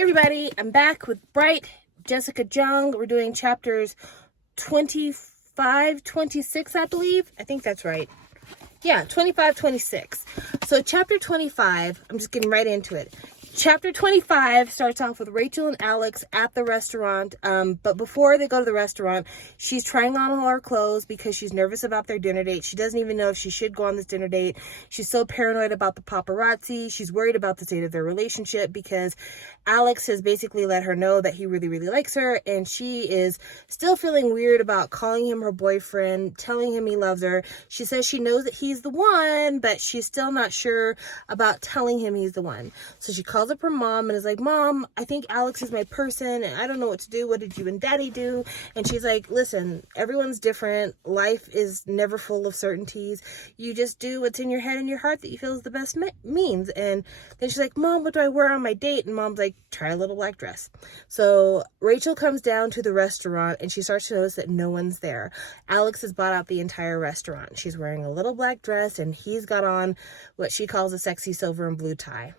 Hey everybody, I'm back with Bright, Jessica Jung. We're doing chapters 25, 26, I believe. I think that's right. Yeah, 25, 26. So chapter 25, I'm just getting right into it. Chapter 25 starts off with Rachel and Alex at the restaurant. But before they go to the restaurant, she's trying on all her clothes because she's nervous about their dinner date. She doesn't even know if she should go on this dinner date. She's so paranoid about the paparazzi. She's worried about the state of their relationship because Alex has basically let her know that he really, really likes her. And she is still feeling weird about calling him her boyfriend, telling him he loves her. She says she knows that he's the one, but she's still not sure about telling him he's the one. So she calls up her mom and is like, Mom, I think Alex is my person and I don't know what to do. What did you and Daddy do? And she's like, listen, everyone's different. Life is never full of certainties. You just do what's in your head and your heart that you feel is the best means. And then she's like, Mom, what do I wear on my date? And Mom's like, try a little black dress. So Rachel comes down to the restaurant and she starts to notice that no one's there. Alex has bought out the entire restaurant. She's wearing a little black dress and he's got on what she calls a sexy silver and blue tie.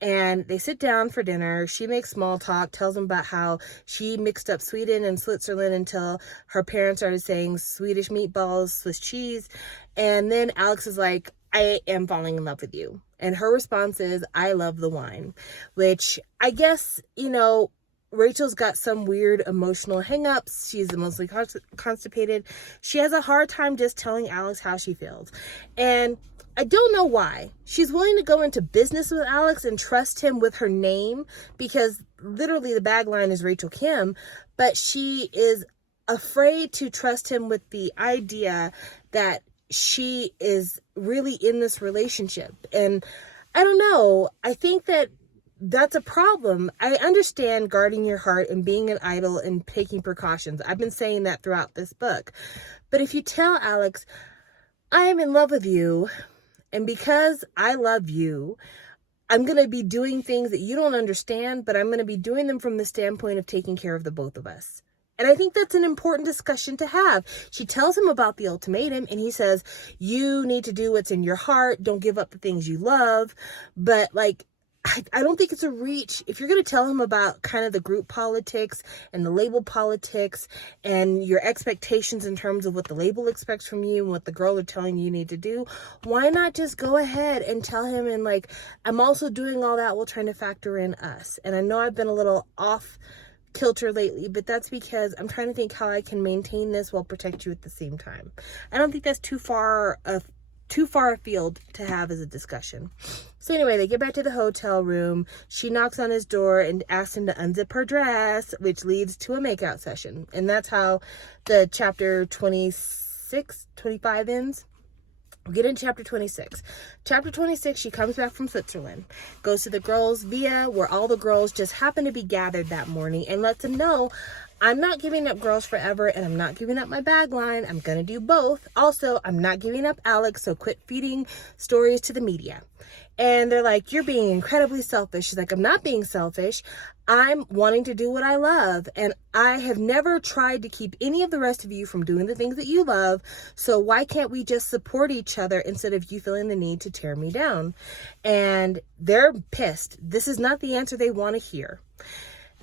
And they sit down for dinner. She makes small talk, tells them about how she mixed up Sweden and Switzerland until her parents started saying Swedish meatballs, Swiss cheese. And then Alex is like, I am falling in love with you. And her response is, I love the wine, which I guess, Rachel's got some weird emotional hangups. She's emotionally constipated. She has a hard time just telling Alex how she feels. And I don't know why. She's willing to go into business with Alex and trust him with her name because literally the bag line is Rachel Kim, but she is afraid to trust him with the idea that she is really in this relationship. And I don't know. I think that that's a problem. I understand guarding your heart and being an idol and taking precautions. I've been saying that throughout this book. But if you tell Alex, I am in love with you, and because I love you, I'm going to be doing things that you don't understand, but I'm going to be doing them from the standpoint of taking care of the both of us. And I think that's an important discussion to have. She tells him about the ultimatum and he says, you need to do what's in your heart. Don't give up the things you love. But I don't think it's a reach. If you're going to tell him about kind of the group politics and the label politics and your expectations in terms of what the label expects from you and what the girl are telling you need to do, why not just go ahead and tell him and I'm also doing all that while trying to factor in us. And I know I've been a little off kilter lately, but that's because I'm trying to think how I can maintain this while protect you at the same time. I don't think that's too far afield to have as a discussion. So anyway, they get back to the hotel room. She knocks on his door and asks him to unzip her dress, which leads to a makeout session. And that's how the chapter 25 ends. We'll get into chapter 26. Chapter 26, she comes back from Switzerland, goes to the girls' villa where all the girls just happen to be gathered that morning and lets them know, I'm not giving up girls forever and I'm not giving up my bag line. I'm going to do both. Also, I'm not giving up Alex, so quit feeding stories to the media. And they're like, you're being incredibly selfish. She's like, I'm not being selfish. I'm wanting to do what I love. And I have never tried to keep any of the rest of you from doing the things that you love. So why can't we just support each other instead of you feeling the need to tear me down? And they're pissed. This is not the answer they want to hear.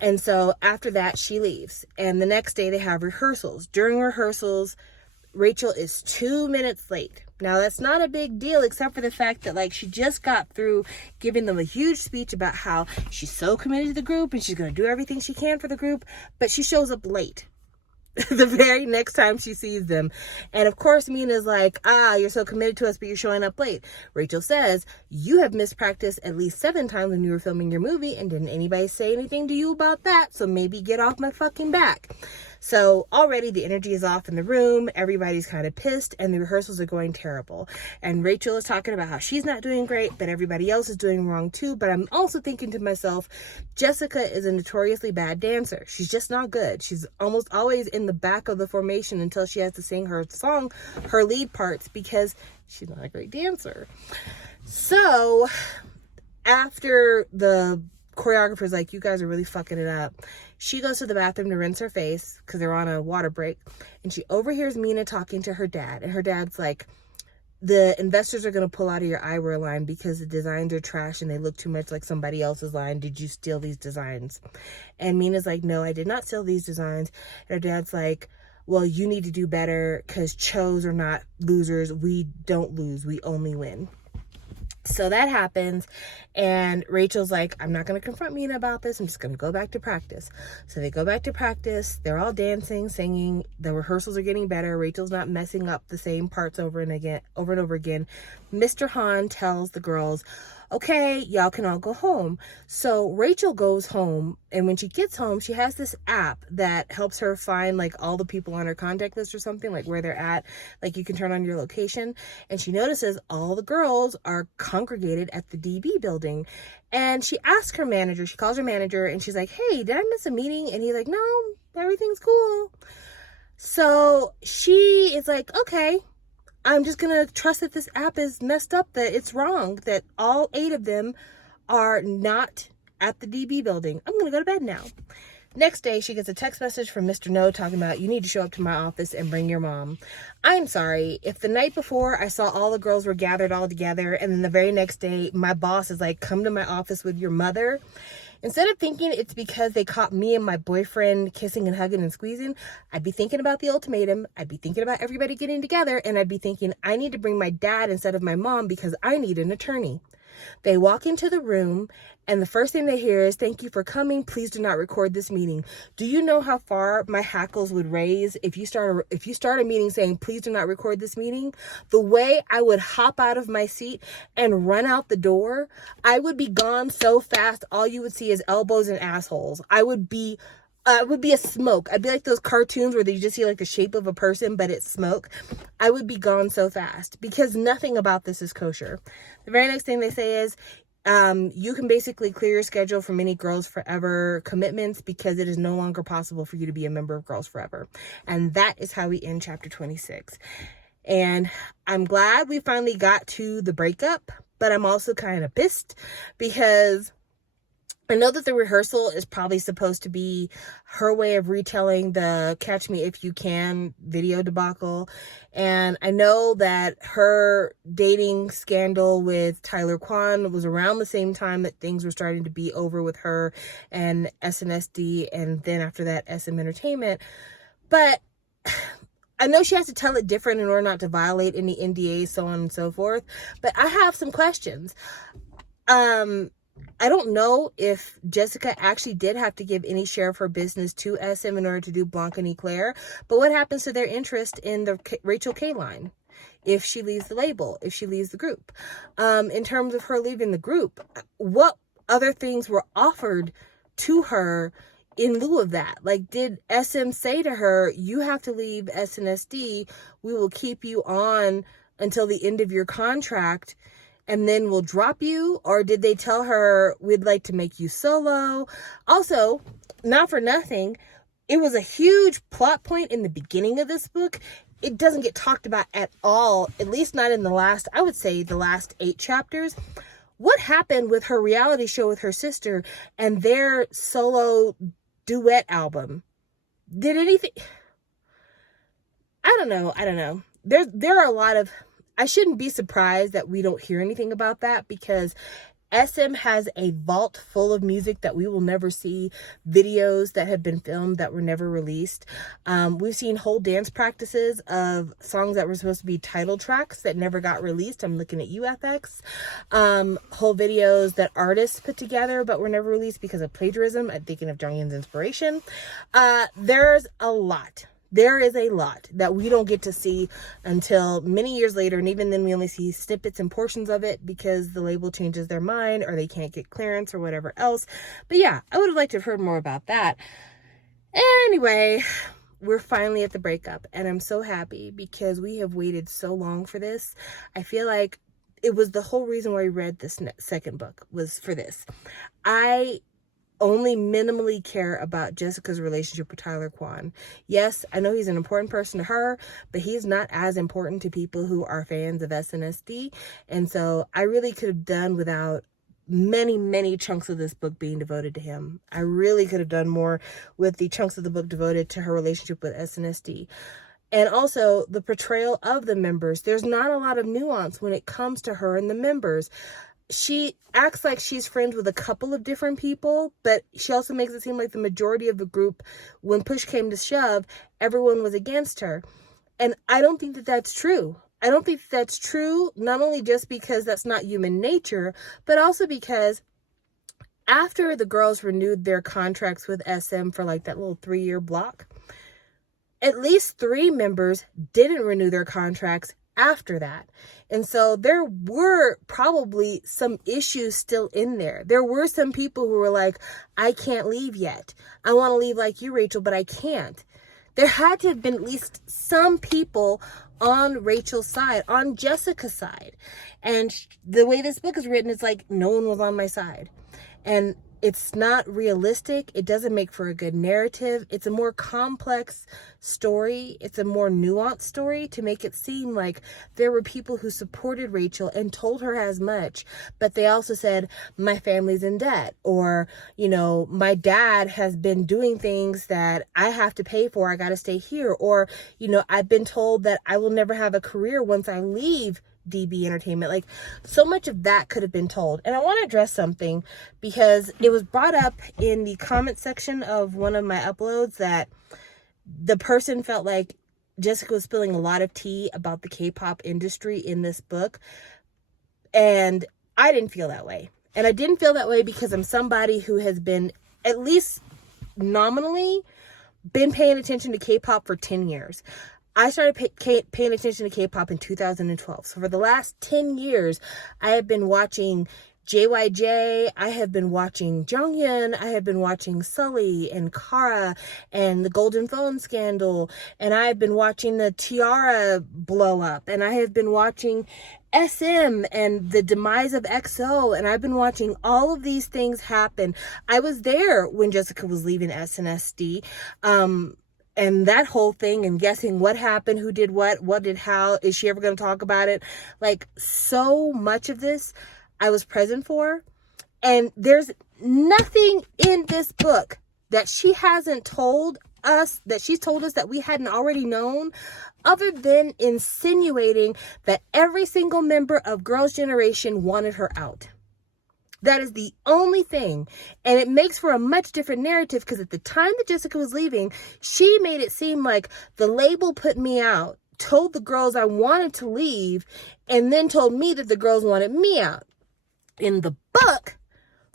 And so after that, she leaves. And the next day they have rehearsals. During rehearsals, Rachel is 2 minutes late. Now, that's not a big deal except for the fact that she just got through giving them a huge speech about how she's so committed to the group and she's going to do everything she can for the group, but she shows up late the very next time she sees them. And of course, Mina's like, you're so committed to us, but you're showing up late. Rachel says, you have missed practice at least 7 times when you were filming your movie and didn't anybody say anything to you about that? So maybe get off my fucking back. So already the energy is off in the room. Everybody's kind of pissed and the rehearsals are going terrible. And Rachel is talking about how she's not doing great, but everybody else is doing wrong too. But I'm also thinking to myself, Jessica is a notoriously bad dancer. She's just not good. She's almost always in the back of the formation until she has to sing her song, her lead parts, because she's not a great dancer. So after the choreographer's like, you guys are really fucking it up, she goes to the bathroom to rinse her face because they're on a water break, and she overhears Mina talking to her dad, and her dad's like, the investors are going to pull out of your eyewear line because the designs are trash and they look too much like somebody else's line. Did you steal these designs? And Mina's like, no, I did not steal these designs. And her dad's like, well, you need to do better because Chos are not losers. We don't lose. We only win. So that happens, and Rachel's like, I'm not going to confront Mina about this. I'm just going to go back to practice. So they go back to practice. They're all dancing, singing. The rehearsals are getting better. Rachel's not messing up the same parts over and over again. Mr. Hahn tells the girls, okay, y'all can all go home. So Rachel goes home, and when she gets home, she has this app that helps her find like all the people on her contact list or something, like where they're at. Like you can turn on your location, and she notices all the girls are congregated at the DB building. And she asks her manager, she calls her manager, and she's like, hey, did I miss a meeting? And he's like, no, everything's cool. So she is like, okay, I'm just going to trust that this app is messed up, that it's wrong, that all 8 of them are not at the DB building. I'm going to go to bed now. Next day, she gets a text message from Mr. No talking about, you need to show up to my office and bring your mom. I'm sorry. If the night before I saw all the girls were gathered all together, and then the very next day, my boss is like, come to my office with your mother. Instead of thinking it's because they caught me and my boyfriend kissing and hugging and squeezing, I'd be thinking about the ultimatum. I'd be thinking about everybody getting together, and I'd be thinking, I need to bring my dad instead of my mom because I need an attorney. They walk into the room, and the first thing they hear is, thank you for coming. Please do not record this meeting. Do you know how far my hackles would raise if you start a meeting saying, please do not record this meeting? The way I would hop out of my seat and run out the door, I would be gone so fast, all you would see is elbows and assholes. I would be a smoke. I'd be like those cartoons where you just see like the shape of a person, but it's smoke. I would be gone so fast because nothing about this is kosher. The very next thing they say is, you can basically clear your schedule from any Girls Forever commitments because it is no longer possible for you to be a member of Girls Forever. And that is how we end chapter 26. And I'm glad we finally got to the breakup, but I'm also kind of pissed because I know that the rehearsal is probably supposed to be her way of retelling the Catch Me If You Can video debacle. And I know that her dating scandal with Tyler Kwan was around the same time that things were starting to be over with her and SNSD, and then after that SM Entertainment. But I know she has to tell it different in order not to violate any NDAs, so on and so forth. But I have some questions. I don't know if Jessica actually did have to give any share of her business to SM in order to do Blanc and Eclair, but what happens to their interest in the Rachel K line if she leaves the label, if she leaves the group? In terms of her leaving the group, what other things were offered to her in lieu of that? Like, did SM say to her, you have to leave SNSD, we will keep you on until the end of your contract, and then we'll drop you? Or did they tell her, we'd like to make you solo? Also, not for nothing, it was a huge plot point in the beginning of this book. It doesn't get talked about at all, at least not in the last 8 chapters. What happened with her reality show with her sister and their solo duet album? Did anything... I don't know. There are a lot of... I shouldn't be surprised that we don't hear anything about that because SM has a vault full of music that we will never see, videos that have been filmed that were never released. We've seen whole dance practices of songs that were supposed to be title tracks that never got released. I'm looking at you, FX. Whole videos that artists put together but were never released because of plagiarism. I'm thinking of Jonghyun's Inspiration. There's a lot. There is a lot that we don't get to see until many years later, and even then we only see snippets and portions of it because the label changes their mind or they can't get clearance or whatever else. But yeah, I would have liked to have heard more about that. Anyway, we're finally at the breakup, and I'm so happy because we have waited so long for this. I feel like it was the whole reason why we read this second book was for this. I only minimally care about Jessica's relationship with Tyler Kwan. Yes, I know he's an important person to her, but he's not as important to people who are fans of SNSD. And so I really could have done without many, many chunks of this book being devoted to him. I really could have done more with the chunks of the book devoted to her relationship with SNSD. And also the portrayal of the members. There's not a lot of nuance when it comes to her and the members. She acts like she's friends with a couple of different people, but she also makes it seem like the majority of the group, when push came to shove, everyone was against her. And I don't think that that's true. I don't think that's true, not only just because that's not human nature, but also because after the girls renewed their contracts with SM for like that little 3-year block, at least 3 members didn't renew their contracts after that. And so there were probably some issues still in there. There were some people who were like, I can't leave yet. I want to leave like you, Rachel, but I can't. There had to have been at least some people on Rachel's side, on Jessica's side. And the way this book is written, it's like no one was on my side. And it's not realistic. It doesn't make for a good narrative. It's a more complex story. It's a more nuanced story to make it seem like there were people who supported Rachel and told her as much, but they also said, my family's in debt, or, you know, my dad has been doing things that I have to pay for. I got to stay here. Or, you know, I've been told that I will never have a career once I leave DB Entertainment. Like, so much of that could have been told. And I want to address something because it was brought up in the comment section of one of my uploads that the person felt like Jessica was spilling a lot of tea about the K-pop industry in this book. And I didn't feel that way. And I didn't feel that way because I'm somebody who has been, at least nominally, been paying attention to K-pop for 10 years. I started paying attention to K-pop in 2012. So for the last 10 years, I have been watching JYJ, I have been watching Jonghyun, I have been watching Sully and Kara and the Golden Phone scandal, and I have been watching the Tiara blow up, and I have been watching SM and the demise of EXO, and I've been watching all of these things happen. I was there when Jessica was leaving SNSD. And that whole thing, and guessing what happened, who did what did how, is she ever going to talk about it? Like, so much of this I was present for. And there's nothing in this book that she hasn't told us, that she's told us that we hadn't already known, other than insinuating that every single member of Girls' Generation wanted her out. That is the only thing. And it makes for a much different narrative because at the time that Jessica was leaving, she made it seem like the label put me out, told the girls I wanted to leave, and then told me that the girls wanted me out. In the book,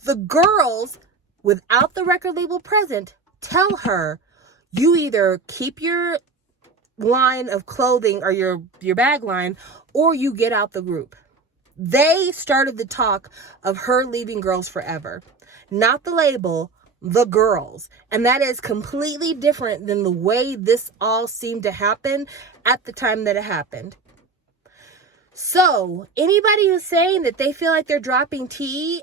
the girls, without the record label present, tell her, you either keep your line of clothing or your bag line, or you get out the group. They started the talk of her leaving Girls Forever. Not the label, the girls. And that is completely different than the way this all seemed to happen at the time that it happened. So, anybody who's saying that they feel like they're dropping tea,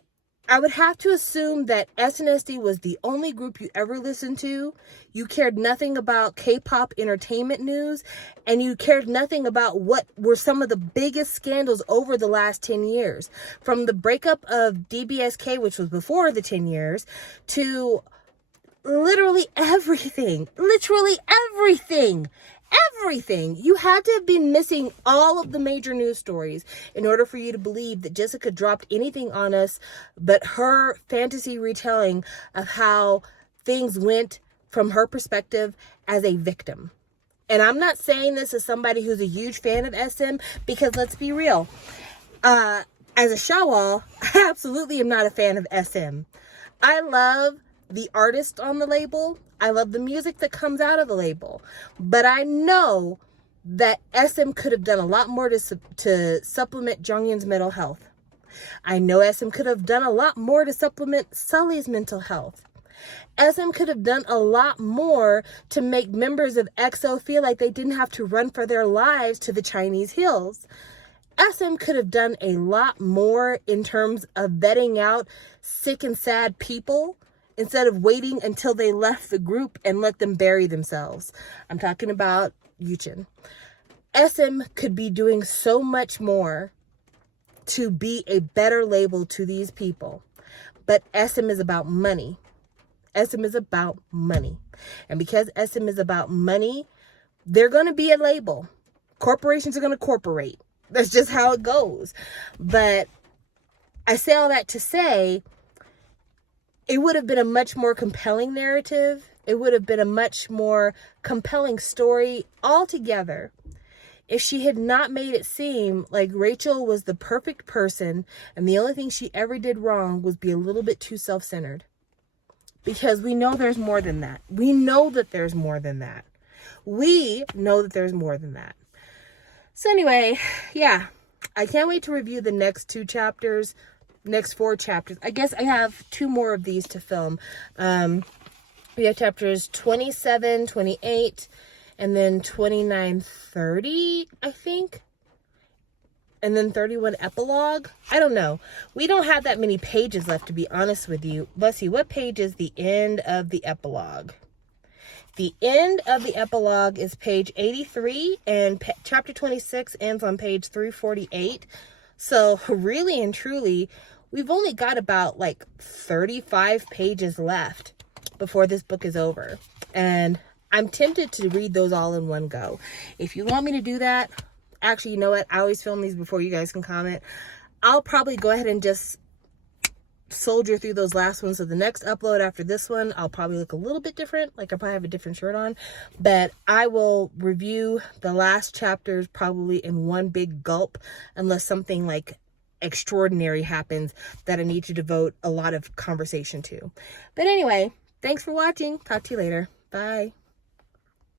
I would have to assume that SNSD was the only group you ever listened to. You cared nothing about K-pop entertainment news, and you cared nothing about what were some of the biggest scandals over the last 10 years. From the breakup of DBSK, which was before the 10 years, to literally everything. Literally everything. Everything. You had to have been missing all of the major news stories in order for you to believe that Jessica dropped anything on us but her fantasy retelling of how things went from her perspective as a victim. And I'm not saying this as somebody who's a huge fan of SM, because let's be real. As a Shawwal, I absolutely am not a fan of SM. I love the artist on the label. I love the music that comes out of the label. But I know that SM could have done a lot more to supplement Jonghyun's mental health. I know SM could have done a lot more to supplement Sully's mental health. SM could have done a lot more to make members of EXO feel like they didn't have to run for their lives to the Chinese hills. SM could have done a lot more in terms of vetting out sick and sad people instead of waiting until they left the group and let them bury themselves. I'm talking about Yuchin. SM could be doing so much more to be a better label to these people. But SM is about money. SM is about money. And because SM is about money, They're going to be a label. Corporations are going to corporate. That's just how it goes. But I say all that to say, it would have been a much more compelling narrative. It would have been a much more compelling story altogether if she had not made it seem like Rachel was the perfect person and the only thing she ever did wrong was be a little bit too self-centered. Because we know there's more than that. We know that there's more than that. We know that there's more than that. So anyway, yeah, I can't wait to review the next 4 chapters. I guess I have 2 more of these to film. We have chapters 27, 28, and then 29, 30, I think. And then 31 epilogue. I don't know. We don't have that many pages left, to be honest with you. Let's see, what page is the end of the epilogue? The end of the epilogue is page 83, and chapter 26 ends on page 348. So really and truly, we've only got about like 35 pages left before this book is over. And I'm tempted to read those all in one go. If you want me to do that, actually, you know what? I always film these before you guys can comment. I'll probably go ahead and just soldier through those last ones. So the next upload after this one, I'll probably look a little bit different. Like, I'll probably have a different shirt on. But I will review the last chapters probably in one big gulp, unless something like extraordinary happens that I need to devote a lot of conversation to. But anyway, thanks for watching. Talk to you later. Bye.